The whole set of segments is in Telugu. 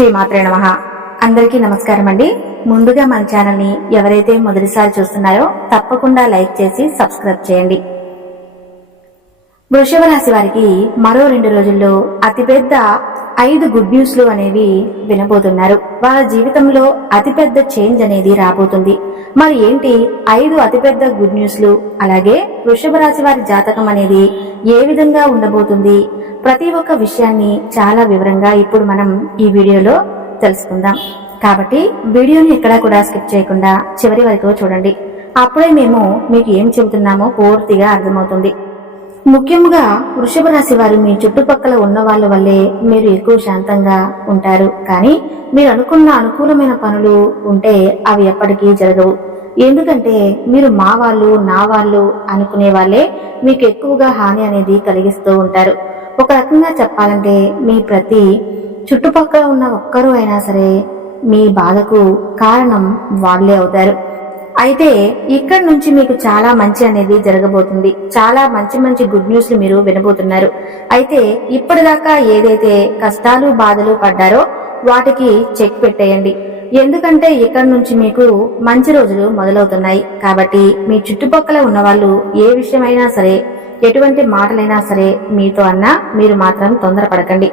శ్రీమాత్రే నమ. అందరికీ నమస్కారం అండి. ముందుగా మన ఛానల్ని ఎవరైతే మొదటిసారి చూస్తున్నారో తప్పకుండా లైక్ చేసి సబ్స్క్రైబ్ చేయండి. వృషభ రాశి వారికి మరో రెండు రోజుల్లో అతిపెద్ద ఐదు గుడ్ న్యూస్లు అనేవి వినబోతున్నారు. వాళ్ళ జీవితంలో అతిపెద్ద చేంజ్ అనేది రాబోతుంది. మరి ఏంటి ఐదు అతిపెద్ద గుడ్ న్యూస్లు? అలాగే వృషభ రాశి వారి జాతకం అనేది ఏ విధంగా ఉండబోతుంది? ప్రతి ఒక్క విషయాన్ని చాలా వివరంగా ఇప్పుడు మనం ఈ వీడియోలో తెలుసుకుందాం. కాబట్టి వీడియోని ఎక్కడా కూడా స్కిప్ చేయకుండా చివరి వరకు చూడండి. అప్పుడే మేము మీకు ఏం చెబుతున్నామో పూర్తిగా అర్థమవుతుంది. ముఖ్యంగా వృషభ రాశి వారు మీ చుట్టుపక్కల ఉన్న వాళ్ళ వల్లే మీరు ఎక్కువ శాంతంగా ఉంటారు. కానీ మీరు అనుకున్న అనుకూలమైన పనులు ఉంటే అవి ఎప్పటికీ జరగవు. ఎందుకంటే మీరు మా వాళ్ళు నా వాళ్ళు అనుకునే వాళ్ళే మీకు ఎక్కువగా హాని అనేది కలిగిస్తూ ఉంటారు. ఒక రకంగా చెప్పాలంటే మీ ప్రతి చుట్టుపక్కల ఉన్న ఒక్కరూ అయినా సరే మీ బాధకు కారణం వాళ్ళే అవుతారు. అయితే ఇక్కడ నుంచి మీకు చాలా మంచి అనేది జరగబోతుంది. చాలా మంచి మంచి గుడ్ న్యూస్లు మీరు వినబోతున్నారు. అయితే ఇప్పటిదాకా ఏదైతే కష్టాలు బాధలు పడ్డారో వాటికి చెక్ పెట్టేయండి. ఎందుకంటే ఇక్కడ నుంచి మీకు మంచి రోజులు మొదలవుతున్నాయి. కాబట్టి మీ చుట్టుపక్కల ఉన్న వాళ్ళు ఏ విషయమైనా సరే ఎటువంటి మాటలైనా సరే మీతో అన్నా మీరు మాత్రం తొందరపడకండి.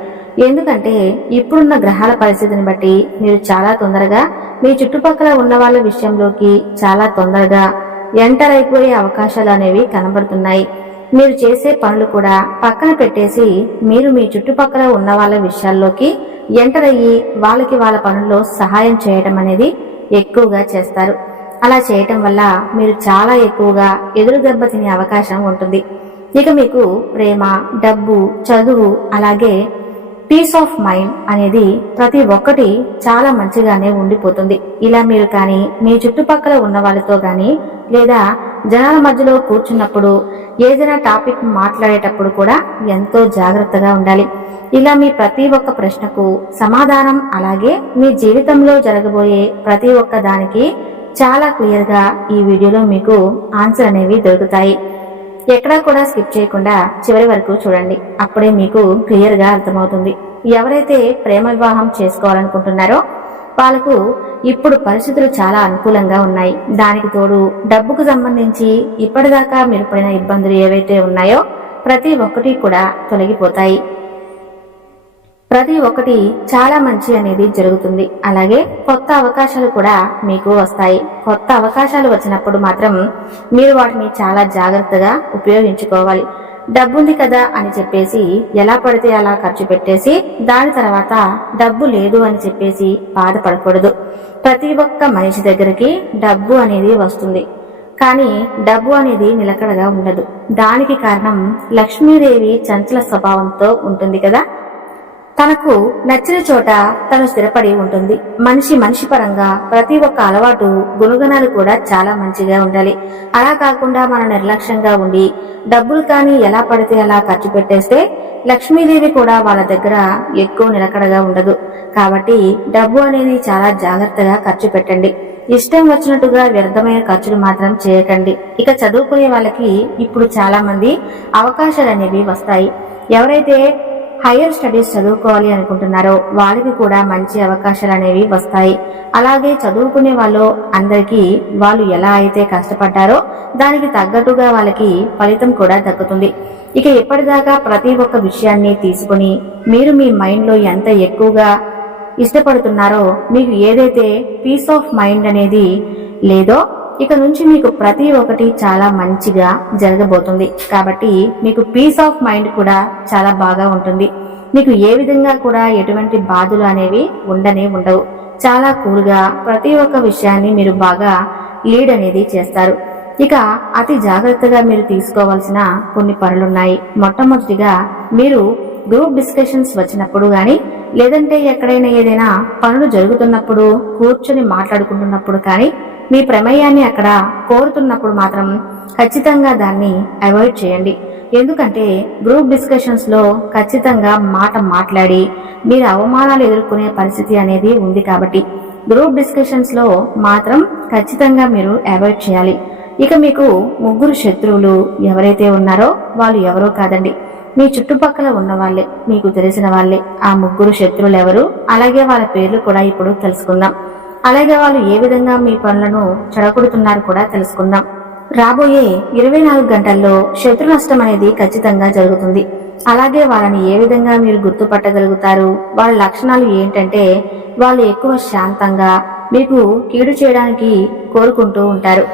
ఎందుకంటే ఇప్పుడున్న గ్రహాల పరిస్థితిని బట్టి మీరు చాలా తొందరగా మీ చుట్టుపక్కల ఉన్న వాళ్ళ విషయంలోకి చాలా తొందరగా ఎంటర్ అయిపోయే అవకాశాలు అనేవి కనబడుతున్నాయి. మీరు చేసే పనులు కూడా పక్కన పెట్టేసి మీరు మీ చుట్టుపక్కల ఉన్న వాళ్ళ విషయాల్లోకి ఎంటర్ అయ్యి వాళ్ళకి వాళ్ళ పనుల్లో సహాయం చేయడం అనేది ఎక్కువగా చేస్తారు. అలా చేయటం వల్ల మీరు చాలా ఎక్కువగా ఎదురు దెబ్బ తినే అవకాశం ఉంటుంది. ఇక మీకు ప్రేమ డబ్బు చదువు అలాగే పీస్ ఆఫ్ మైండ్ అనేది ప్రతి ఒక్కటి చాలా మంచిగానే ఉండిపోతుంది. ఇలా మీరు కానీ మీ చుట్టుపక్కల ఉన్న వాళ్ళతో కానీ లేదా జనాల మధ్యలో కూర్చున్నప్పుడు ఏదైనా టాపిక్ మాట్లాడేటప్పుడు కూడా ఎంతో జాగ్రత్తగా ఉండాలి. ఇలా మీ ప్రతి ఒక్క ప్రశ్నకు సమాధానం అలాగే మీ జీవితంలో జరగబోయే ప్రతి ఒక్క దానికి చాలా క్లియర్గా ఈ వీడియోలో మీకు ఆన్సర్ అనేవి దొరుకుతాయి. ఎక్కడా కూడా స్కిప్ చేయకుండా చివరి వరకు చూడండి. అప్పుడే మీకు క్లియర్గా అర్థమవుతుంది. ఎవరైతే ప్రేమ వివాహం చేసుకోవాలనుకుంటున్నారో వాళ్ళకు ఇప్పుడు పరిస్థితులు చాలా అనుకూలంగా ఉన్నాయి. దానికి తోడు డబ్బుకు సంబంధించి ఇప్పటిదాకా మీరు పడిన ఇబ్బందులు ఏవైతే ఉన్నాయో ప్రతి ఒక్కటి కూడా తొలగిపోతాయి. ప్రతి ఒక్కటి చాలా మంచి అనేది జరుగుతుంది. అలాగే కొత్త అవకాశాలు కూడా మీకు వస్తాయి. కొత్త అవకాశాలు వచ్చినప్పుడు మాత్రం మీరు వాటిని చాలా జాగ్రత్తగా ఉపయోగించుకోవాలి. డబ్బుంది కదా అని చెప్పేసి ఎలా పడితే అలా ఖర్చు పెట్టేసి దాని తర్వాత డబ్బు లేదు అని చెప్పేసి బాధపడకూడదు. ప్రతి ఒక్క మనిషి దగ్గరికి డబ్బు అనేది వస్తుంది. కానీ డబ్బు అనేది నిలకడగా ఉండదు. దానికి కారణం లక్ష్మీదేవి చంచల స్వభావంతో ఉంటుంది కదా. తనకు నచ్చిన చోట తను స్థిరపడి ఉంటుంది. మనిషి మనిషి పరంగా ప్రతి ఒక్క అలవాటు గుణగణాలు కూడా చాలా మంచిగా ఉండాలి. అలా కాకుండా మన నిర్లక్ష్యంగా ఉండి డబ్బులు కానీ ఎలా పడితే అలా ఖర్చు పెట్టేస్తే లక్ష్మీదేవి కూడా వాళ్ళ దగ్గర ఎక్కువ నిలకడగా ఉండదు. కాబట్టి డబ్బు అనేది చాలా జాగ్రత్తగా ఖర్చు పెట్టండి. ఇష్టం వచ్చినట్టుగా వ్యర్థమైన ఖర్చులు మాత్రం చేయకండి. ఇక చదువుకునే వాళ్ళకి ఇప్పుడు చాలా మంది అవకాశాలు అనేవి వస్తాయి. ఎవరైతే హైయర్ స్టడీస్ చదువుకోవాలి అనుకుంటున్నారో వాళ్ళకి కూడా మంచి అవకాశాలు అనేవి వస్తాయి. అలాగే చదువుకునే వాళ్ళు అందరికీ వాళ్ళు ఎలా అయితే కష్టపడ్డారో దానికి తగ్గట్టుగా వాళ్ళకి ఫలితం కూడా దక్కుతుంది. ఇక ఎప్పటిదాకా ప్రతి ఒక్క విషయాన్ని తీసుకుని మీరు మీ మైండ్లో ఎంత ఎక్కువగా ఇష్టపడుతున్నారో మీకు ఏదైతే పీస్ ఆఫ్ మైండ్ అనేది లేదో ఇక నుంచి మీకు ప్రతి ఒక్కటి చాలా మంచిగా జరగబోతుంది. కాబట్టి మీకు పీస్ ఆఫ్ మైండ్ కూడా చాలా బాగా ఉంటుంది. మీకు ఏ విధంగా కూడా ఎటువంటి బాధలు అనేవి ఉండనే ఉండవు. చాలా కూల్గా ప్రతి ఒక్క విషయాన్ని మీరు బాగా లీడ్ అనేది చేస్తారు. ఇక అతి జాగ్రత్తగా మీరు తీసుకోవాల్సిన కొన్ని పనులున్నాయి. మొట్టమొదటిగా మీరు గ్రూప్ డిస్కషన్స్ వచ్చినప్పుడు కానీ లేదంటే ఎక్కడైనా ఏదైనా పనులు జరుగుతున్నప్పుడు కూర్చొని మాట్లాడుకుంటున్నప్పుడు కానీ మీ ప్రమేయాన్ని అక్కడ కోరుతున్నప్పుడు మాత్రం ఖచ్చితంగా దాన్ని అవాయిడ్ చేయండి. ఎందుకంటే గ్రూప్ డిస్కషన్స్లో ఖచ్చితంగా మాట మాట్లాడి మీరు అవమానాలు ఎదుర్కొనే పరిస్థితి అనేది ఉంది కాబట్టి గ్రూప్ డిస్కషన్స్లో మాత్రం ఖచ్చితంగా మీరు అవాయిడ్ చేయాలి. ఇక మీకు ముగ్గురు శత్రువులు ఎవరైతే ఉన్నారో వాళ్ళు ఎవరో కాదండి. మీ చుట్టుపక్కల ఉన్న వాళ్ళే మీకు తెలిసిన వాళ్ళే. ఆ ముగ్గురు శత్రువులు ఎవరు? అలాగే వాళ్ళ పేర్లు కూడా ఇప్పుడు తెలుసుకుందాం. అలాగే వాళ్ళు ఏ విధంగా మీ పనులను చెడగొడుతున్నారు కూడా తెలుసుకుందాం. రాబోయే ఇరవై నాలుగు గంటల్లో శత్రు నష్టం అనేది ఖచ్చితంగా జరుగుతుంది. అలాగే వాళ్ళని ఏ విధంగా మీరు గుర్తుపట్టగలుగుతారు? వాళ్ళ లక్షణాలు ఏంటంటే వాళ్ళు ఎక్కువ శాంతంగా మీకు కీడు చేయడానికి కోరుకుంటూ ఉంటారు.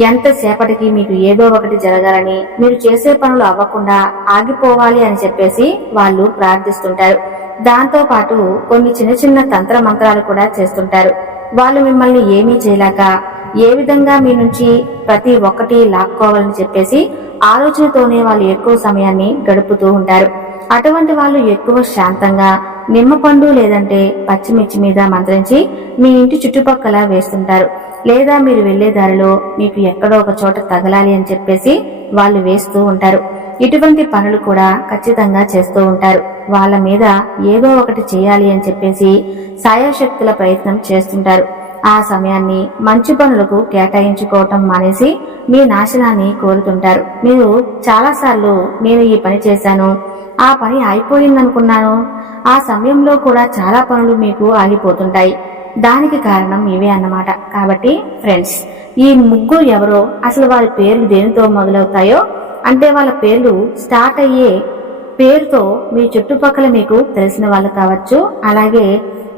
ఎంతసేపటికి మీకు ఏదో ఒకటి జరగాలని మీరు చేసే పనులు అవ్వకుండా ఆగిపోవాలి అని చెప్పేసి వాళ్ళు ప్రార్థిస్తుంటారు. దాంతో పాటు కొన్ని చిన్న చిన్న తంత్ర మంత్రాలు కూడా చేస్తుంటారు. వాళ్ళు మిమ్మల్ని ఏమీ చేయలేక ఏ విధంగా మీ నుంచి ప్రతి ఒక్కటి లాక్కోవాలని చెప్పేసి ఆలోచనతోనే వాళ్ళు ఎక్కువ సమయాన్ని గడుపుతూ ఉంటారు. అటువంటి వాళ్ళు ఎక్కువ శాంతంగా నిమ్మపండు లేదంటే పచ్చిమిర్చి మీద మంత్రించి మీ ఇంటి చుట్టుపక్కల వేస్తుంటారు. లేదా మీరు వెళ్ళే దారిలో మీకు ఎక్కడో ఒక చోట తగలాలి అని చెప్పేసి వాళ్ళు వేస్తూ ఉంటారు. ఇటువంటి పనులు కూడా ఖచ్చితంగా చేస్తూ ఉంటారు. వాళ్ళ మీద ఏదో ఒకటి చేయాలి అని చెప్పేసి సాయశక్తుల ప్రయత్నం చేస్తుంటారు. ఆ సమయాన్ని మంచి పనులకు కేటాయించుకోవటం మానేసి మీ నాశనాన్ని కోరుతుంటారు. మీరు చాలాసార్లు నేను ఈ పని చేశాను ఆ పని అయిపోయిందనుకున్నాను. ఆ సమయంలో కూడా చాలా పనులు మీకు ఆగిపోతుంటాయి. దానికి కారణం ఇవే అన్నమాట. కాబట్టి ఫ్రెండ్స్ ఈ ముగ్గురు ఎవరో అసలు వారి పేర్లు దేనితో మొదలవుతాయో అంటే వాళ్ళ పేర్లు స్టార్ట్ అయ్యే పేరుతో మీ చుట్టుపక్కల మీకు తెలిసిన వాళ్ళు కావచ్చు అలాగే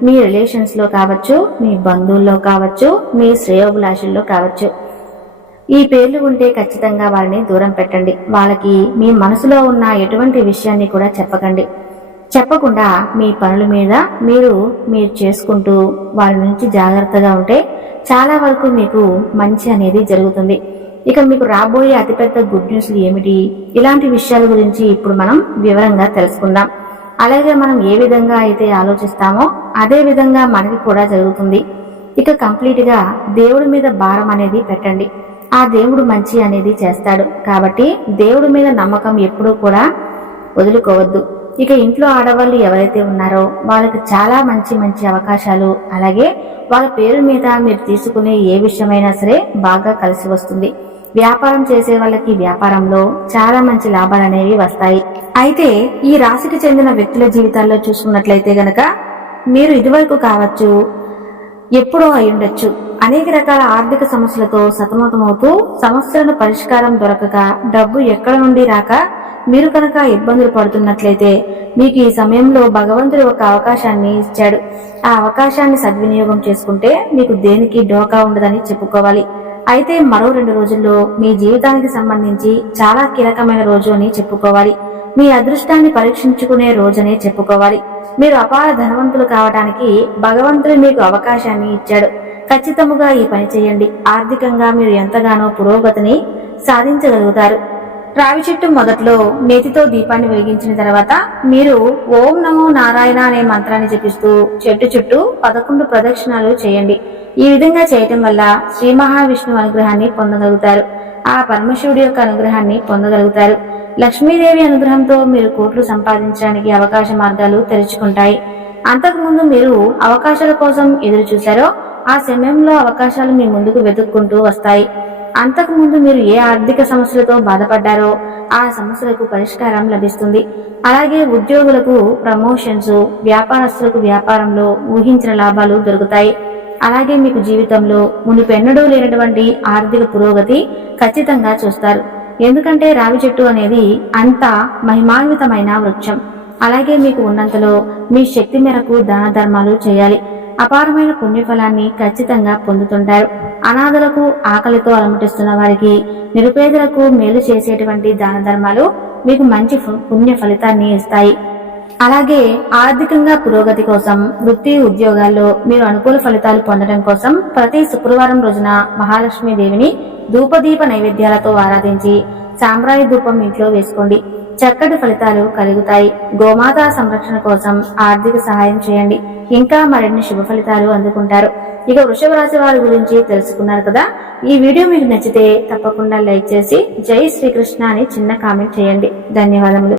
మీ రిలేషన్స్లో కావచ్చు మీ బంధువుల్లో కావచ్చు మీ శ్రేయోభిలాషుల్లో కావచ్చు. ఈ పేర్లు ఉంటే ఖచ్చితంగా వారిని దూరం పెట్టండి. వాళ్ళకి మీ మనసులో ఉన్న ఎటువంటి విషయాన్ని కూడా చెప్పకండి. చెప్పకుండా మీ పనుల మీద మీరు మీరు చేసుకుంటూ వారి నుంచి జాగ్రత్తగా ఉంటే చాలా వరకు మీకు మంచి అనేది జరుగుతుంది. ఇక మీకు రాబోయే అతిపెద్ద గుడ్ న్యూస్లు ఏమిటి? ఇలాంటి విషయాల గురించి ఇప్పుడు మనం వివరంగా తెలుసుకుందాం. అలాగే మనం ఏ విధంగా అయితే ఆలోచిస్తామో అదే విధంగా మనకి కూడా జరుగుతుంది. ఇక కంప్లీట్గా దేవుడి మీద భారం అనేది పెట్టండి. ఆ దేవుడు మంచి అనేది చేస్తాడు. కాబట్టి దేవుడి మీద నమ్మకం ఎప్పుడూ కూడా వదులుకోవద్దు. ఇక ఇంట్లో ఆడవాళ్ళు ఎవరైతే ఉన్నారో వాళ్ళకి చాలా మంచి మంచి అవకాశాలు అలాగే వాళ్ళ పేరు మీద మీరు తీసుకునే ఏ విషయమైనా సరే బాగా కలిసి వస్తుంది. వ్యాపారం చేసే వాళ్ళకి వ్యాపారంలో చాలా మంచి లాభాలు అనేవి వస్తాయి. అయితే ఈ రాశికి చెందిన వ్యక్తుల జీవితాల్లో చూసుకున్నట్లయితే గనక మీరు ఇదివరకు కావచ్చు ఎప్పుడో అయి ఉండొచ్చు. అనేక రకాల ఆర్థిక సమస్యలతో సతమతమవుతూ సమస్యలను పరిష్కారం దొరకక డబ్బు ఎక్కడ నుండి రాక మీరు కనుక ఇబ్బందులు పడుతున్నట్లయితే మీకు ఈ సమయంలో భగవంతుడు ఒక అవకాశాన్ని ఇచ్చాడు. ఆ అవకాశాన్ని సద్వినియోగం చేసుకుంటే మీకు దేనికి డోకా ఉండదని చెప్పుకోవాలి. అయితే మరో రెండు రోజుల్లో మీ జీవితానికి సంబంధించి చాలా కీలకమైన రోజు అని చెప్పుకోవాలి. మీ అదృష్టాన్ని పరీక్షించుకునే రోజనే చెప్పుకోవాలి. మీరు అపార ధనవంతులు కావడానికి భగవంతుడు మీకు అవకాశాన్ని ఇచ్చాడు. ఖచ్చితముగా ఈ పని చేయండి. ఆర్థికంగా మీరు ఎంతగానో పురోగతిని సాధించగలుగుతారు. రావి చెట్టు మొదట్లో నేతితో దీపాన్ని వెలిగించిన తర్వాత మీరు ఓం నమో నారాయణ అనే మంత్రాన్ని జపిస్తూ చెట్టు చుట్టూ పదకొండు ప్రదక్షిణాలు చేయండి. ఈ విధంగా చేయటం వల్ల శ్రీ మహావిష్ణువు అనుగ్రహాన్ని పొందగలుగుతారు. ఆ పరమశివుడి యొక్క అనుగ్రహాన్ని పొందగలుగుతారు. లక్ష్మీదేవి అనుగ్రహంతో మీరు కోట్లు సంపాదించడానికి అవకాశ మార్గాలు తెరుచుకుంటాయి. అంతకుముందు మీరు అవకాశాల కోసం ఎదురు చూశారో ఆ సమయంలో అవకాశాలు మీ ముందుకు వెతుక్కుంటూ వస్తాయి. అంతకుముందు మీరు ఏ ఆర్థిక సమస్యలతో బాధపడ్డారో ఆ సమస్యలకు పరిష్కారం లభిస్తుంది. అలాగే ఉద్యోగులకు ప్రమోషన్స్ వ్యాపారస్తులకు వ్యాపారంలో ఊహించిన లాభాలు దొరుకుతాయి. అలాగే మీకు జీవితంలో మునిపెన్నడూ లేనటువంటి ఆర్థిక పురోగతి ఖచ్చితంగా చూస్తారు. ఎందుకంటే రావి చెట్టు అనేది అంత మహిమాన్వితమైన వృక్షం. అలాగే మీకు ఉన్నంతలో మీ శక్తి మేరకు దాన ధర్మాలు చేయాలి. అపారమైన పుణ్యఫలాన్ని ఖచ్చితంగా పొందుతుంటారు. అనాథలకు ఆకలితో అలమటిస్తున్న వారికి నిరుపేదలకు మేలు చేసేటువంటి దాన ధర్మాలు మీకు మంచి పుణ్య ఫలితాన్ని ఇస్తాయి. అలాగే ఆర్థికంగా పురోగతి కోసం వృత్తి ఉద్యోగాల్లో మీరు అనుకూల ఫలితాలు పొందడం కోసం ప్రతి శుక్రవారం రోజున మహాలక్ష్మి దేవిని ధూపదీప నైవేద్యాలతో ఆరాధించి సాంబ్రాయ ధూపం ఇంట్లో వేసుకోండి. చక్కటి ఫలితాలు కలుగుతాయి. గోమాత సంరక్షణ కోసం ఆర్థిక సహాయం చేయండి. ఇంకా మరిన్ని శుభ ఫలితాలు అందుకుంటారు. ఇక వృషభ రాశి వారి గురించి తెలుసుకున్నారు కదా. ఈ వీడియో మీకు నచ్చితే తప్పకుండా లైక్ చేసి జై శ్రీకృష్ణ అని చిన్న కామెంట్ చేయండి. ధన్యవాదములు.